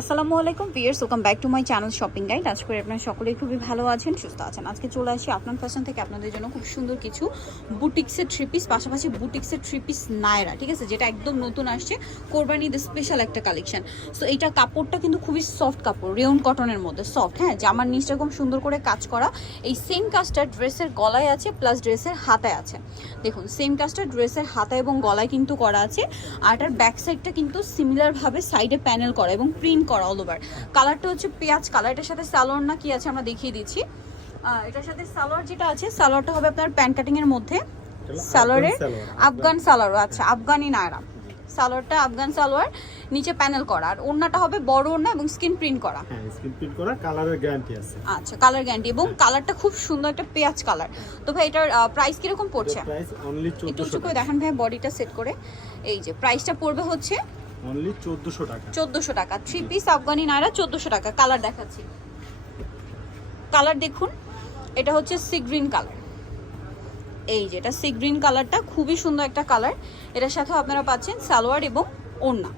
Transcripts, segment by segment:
আসসালামু আলাইকুম viewers welcome back to my channel shopping guide আজ করে আপনারা সকলেই খুবই ভালো আছেন, সুস্থ আছেন। আজকে চলে আসি আপনার ফ্যাশন থেকে আপনাদের জন্য খুব সুন্দর কিছু বুটিক্সের থ্রি পিস পাশাপাশি বুটিক্সের থ্রি পিস নায়রা, ঠিক আছে? যেটা একদম নতুন আসছে কোরবানি ঈদের স্পেশাল একটা কালেকশন সো এইটা কাপড়টা কিন্তু খুবই সফট কাপড় রেউন কটনের মধ্যে সফট হ্যাঁ? জামার নিচটা এরকম সুন্দর করে কাজ করা। এই সেম কাজটা ড্রেসের গলায় আছে প্লাস ড্রেসের হাতায় আছে। দেখুন সেম কাজটা ড্রেসের হাতা এবং গলায় কিন্তু করা আছে। আর এটার ব্যাক সাইডটা কিন্তু সিমিলারভাবে সাইডে প্যানেল করা এবং প্রিন্ট করা অল ওভার কালারটা হচ্ছে পেঁয়াজ কালার এটার সাথে সালোয়ার না কি আছে আমরা দেখিয়ে দিচ্ছি। এটার সাথে সালোয়ার যেটা আছে সালোয়ারটা হবে আপনার প্যান্ট কাটিং এর মধ্যে। সালোয়ারের আফগান। সালোয়ার আচ্ছা আফগানি নায়রা। সালোয়ারটা আফগান সালোয়ার নিচে প্যানেল করা। আর ওড়নাটা হবে বড় ওড়না এবং স্কিন প্রিন্ট করা। হ্যাঁ স্ক্রিন প্রিন্ট করা কালারের গ্যারান্টি আছে। আচ্ছা কালার গ্যারান্টি এবং কালারটা খুব সুন্দর একটা পেঁয়াজ কালার তো ভাই এটার প্রাইস কীরকম পড়ছে? প্রাইস অনলি একটু 1400 করে দেখেন ভাই বডিটা সেট করে। এই যে প্রাইসটা পড়বে হচ্ছে অনলি 1400 টাকা। চোদ্দোশো টাকা। থ্রি পিস আফগানি নায়রা চোদ্দোশো টাকা। কালার দেখাচ্ছি। কালার দেখুন। এটা হচ্ছে সি গ্রিন কালার এই যে এটা সি গ্রিন কালারটা খুবই সুন্দর একটা কালার এটার সাথেও আপনারা পাচ্ছেন সালোয়ার এবং ওড়না।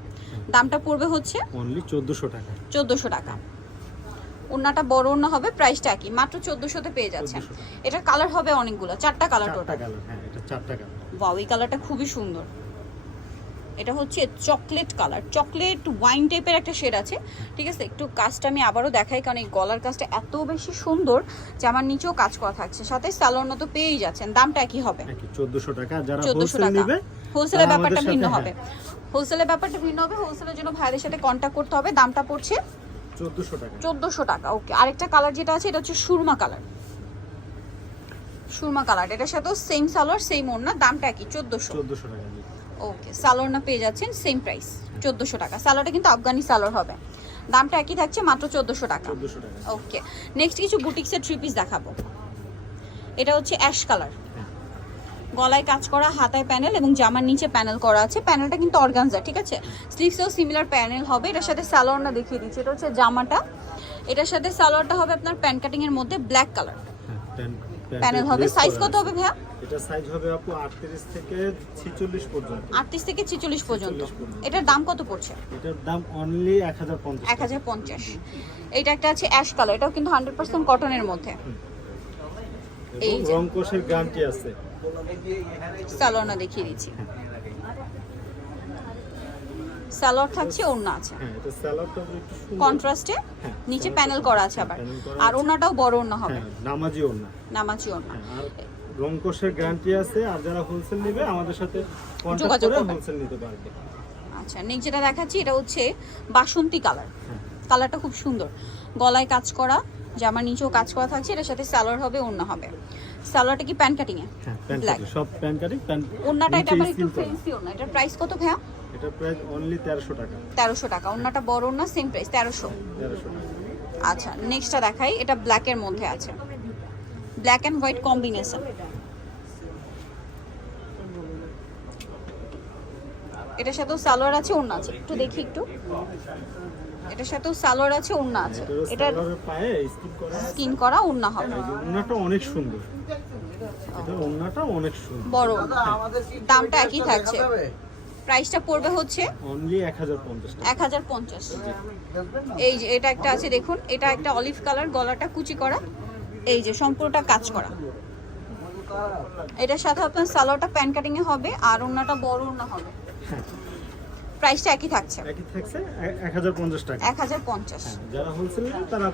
দামটা পড়বে হচ্ছে অনলি 1400 টাকা। চোদ্দোশো টাকা। ওড়নাটা বড় ওড়না হবে প্রাইসটা একই। মাত্র চোদ্দোশোতে পেয়ে যাচ্ছেন এটা কালার হবে অনেকগুলো। চারটা কালার চারটা কালার হ্যাঁ এটা চারটা কালার ওয়াও এই কালারটা খুবই সুন্দর। এটা হচ্ছে চকলেট কালার। চকলেট ওয়াইন টাইপের একটা শেড আছে। ঠিক আছে? একটু কাজটা আমি আবারও দেখাই কারণ এই গলার কাজটা এত বেশি সুন্দর যে আমার নিচেও কাজ করা থাকছে। সাথে স্যালোয়ার তো পেয়েই যাচ্ছেন। দামটা একই হবে। 1400 টাকা। যারা চোদ্দোশো টাকা। নেবে হোলসেলের ব্যাপারটা ভিন্ন হবে। হোলসেলের ব্যাপারটা ভিন্ন হবে। হোলসেলের জন্য ভাইদের সাথে কন্ট্যাক্ট করতে হবে। দামটা পড়ছে 1400 টাকা। চোদ্দোশো টাকা। ওকে আরেকটা কালার যেটা আছে এটা হচ্ছে সুরমা কালার সুরমা কালার এটার সাথেও সেম সালোয়ার সেম ওড়না। দামটা একই চোদ্দোশো। 1400 টাকা। ওকে সালোয়ার না পেয়ে যাচ্ছেন সেম প্রাইস চোদ্দোশো টাকা। সালোয়ারটা কিন্তু আফগানি সালোয়ার হবে। দামটা একই থাকছে মাত্র চোদ্দোশো টাকা। ওকে নেক্সট কিছু বুটিক্সের থ্রি পিস দেখাবো। এটা হচ্ছে অ্যাশ কালার। গলায় কাজ করা হাতায় প্যানেল এবং জামার নিচে প্যানেল করা আছে। প্যানেলটা কিন্তু অর্গানজা ঠিক আছে? স্লিভসেও সিমিলার প্যানেল হবে। এটার সাথে সালোয়ার না দেখিয়ে দিচ্ছি এটা হচ্ছে জামাটা। এটার সাথে সালোয়ারটা হবে আপনার প্যান কাটিং এর মধ্যে ব্ল্যাক কালার প্যানেল হবে সাইজ কত হবে ভাইয়া? এটা সাইজ হবে আপু 38 থেকে 46 পর্যন্ত। আটত্রিশ থেকে ছেচল্লিশ পর্যন্ত। 46 পর্যন্ত। এটার দাম কত পড়ছে? এটার দাম অনলি 1050 এক হাজার পঞ্চাশ। এইটা একটা আছে অ্যাশ কালার এটাও কিন্তু হান্ড্রেড পার্সেন্ট কটনের মধ্যে। এই। রং কোষের গ্যারান্টি আছে। সালোনা দেখিয়ে দিচ্ছি। সালোয়ার থাকছে ওড়না আছে। হ্যাঁ কন্ট্রাস্টে হ্যাঁ, নিচে প্যানেল করা আছে আবার। আর। ওড়নাটাও বড় ওড়না হবে। হ্যাঁ নামাজি ওড়না। নামাচি ওড়না। হ্যাঁ, আর রং গ্যারান্টি আছে আর যারা হোলসেল নেবে আমাদের সাথে কন্ট্যাক্ট যোগাযোগ করে হোলসেল নিতে পারবে। আচ্ছা নেক্সট যেটা দেখাচ্ছি এটা হচ্ছে বাসন্তী কালার কালারটা খুব সুন্দর। গলায় কাজ করা জামার নিচেও কাজ করা থাকছে এটার সাথে সালোয়ার হবে ওড়না হবে। সালোয়ারটা কি প্যান কাটিং এ? হ্যাঁ প্যান্ট Black. সব প্যান্ট কাটিং প্যান্ট ওড়নাটা এটা আমার একটু। ফ্যান্সি ওড়না। এটার প্রাইস কত ভাইয়া? এটা প্রাইস অনলি 1300 টাকা। তেরোশো টাকা। ওড়নাটা বড় ওড়না সেম প্রাইস তেরোশো। 1300 টাকা। আচ্ছা নেক্সটটা দেখাই। এটা ব্ল্যাকের মধ্যে আছে। ব্ল্যাক অ্যান্ড হোয়াইট কম্বিনেশন এটার সাথেও সালোয়ার আছে ওড়না আছে। একটু দেখি একটু। এটার সাথেও সালোয়ার আছে ওড়না আছে। সালোয়ারের পায়ে স্কিন করা। স্কিন করা হবে। এই অনেক সুন্দর। এটা অনেক সুন্দর। বড় দামটা একই থাকছে। প্রাইসটা পড়বে হচ্ছে অনলি 1050 টাকা। এক হাজার পঞ্চাশ। এই যে এটা একটা আছে দেখুন এটা একটা অলিভ কালার গলাটা কুচি করা। এই যে সম্পূর্ণটা কাজ করা। এটার সাথে আপনার সালোয়ারটা প্যান কাটিং এ হবে আর ওড়নাটা বড় ওড়না হবে। হ্যাঁ। প্রাইসটা একই থাকছে। একই থাকছে 1050 টাকা। এক হাজার পঞ্চাশ। হ্যাঁ, যারা হোলসেল তারা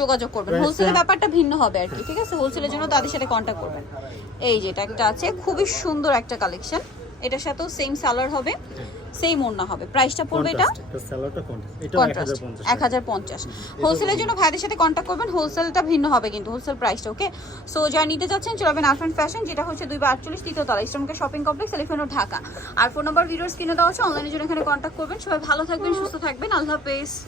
যোগাযোগ করবেন। হোলসেলের ব্যাপারটা ভিন্ন হবে আর কি ঠিক আছে? হোলসেলের জন্য তাদের সাথে কন্ট্যাক্ট করবেন। এই যে এটা একটা আছে খুবই সুন্দর একটা কালেকশন এটার সাথেও সেম সালার হবে। সেম ওড়না হবে। প্রাইসটা পড়বে এটা? কন্ট্রাস্ট এটা সালোয়ারটা কন্ট্রাস্ট এটা কন্ট্রাস্ট 1050 এক হাজার পঞ্চাশ হোলসেলের জন্য ভাইদের সাথে কন্ট্যাক্ট করবেন হোলসেলটা ভিন্ন হবে কিন্তু হোলসেল প্রাইসটা ওকে সো যা নিতে যাচ্ছেন চলবেন আফরান ফ্যাশন যেটা হচ্ছে দুই বা আটচল্লিশ তৃতীয়তলা ইসলামকে শপিং কমপ্লেক্স এলিফেন্ট ও ঢাকা আর ফোন নাম্বার ভিডিওস কিনে দেওয়া হচ্ছে অনলাইনের জন্য এখানে কন্ট্যাক্ট করবেন। সবাই ভালো থাকবেন সুস্থ থাকবেন। আল্লাহ হাফেজ।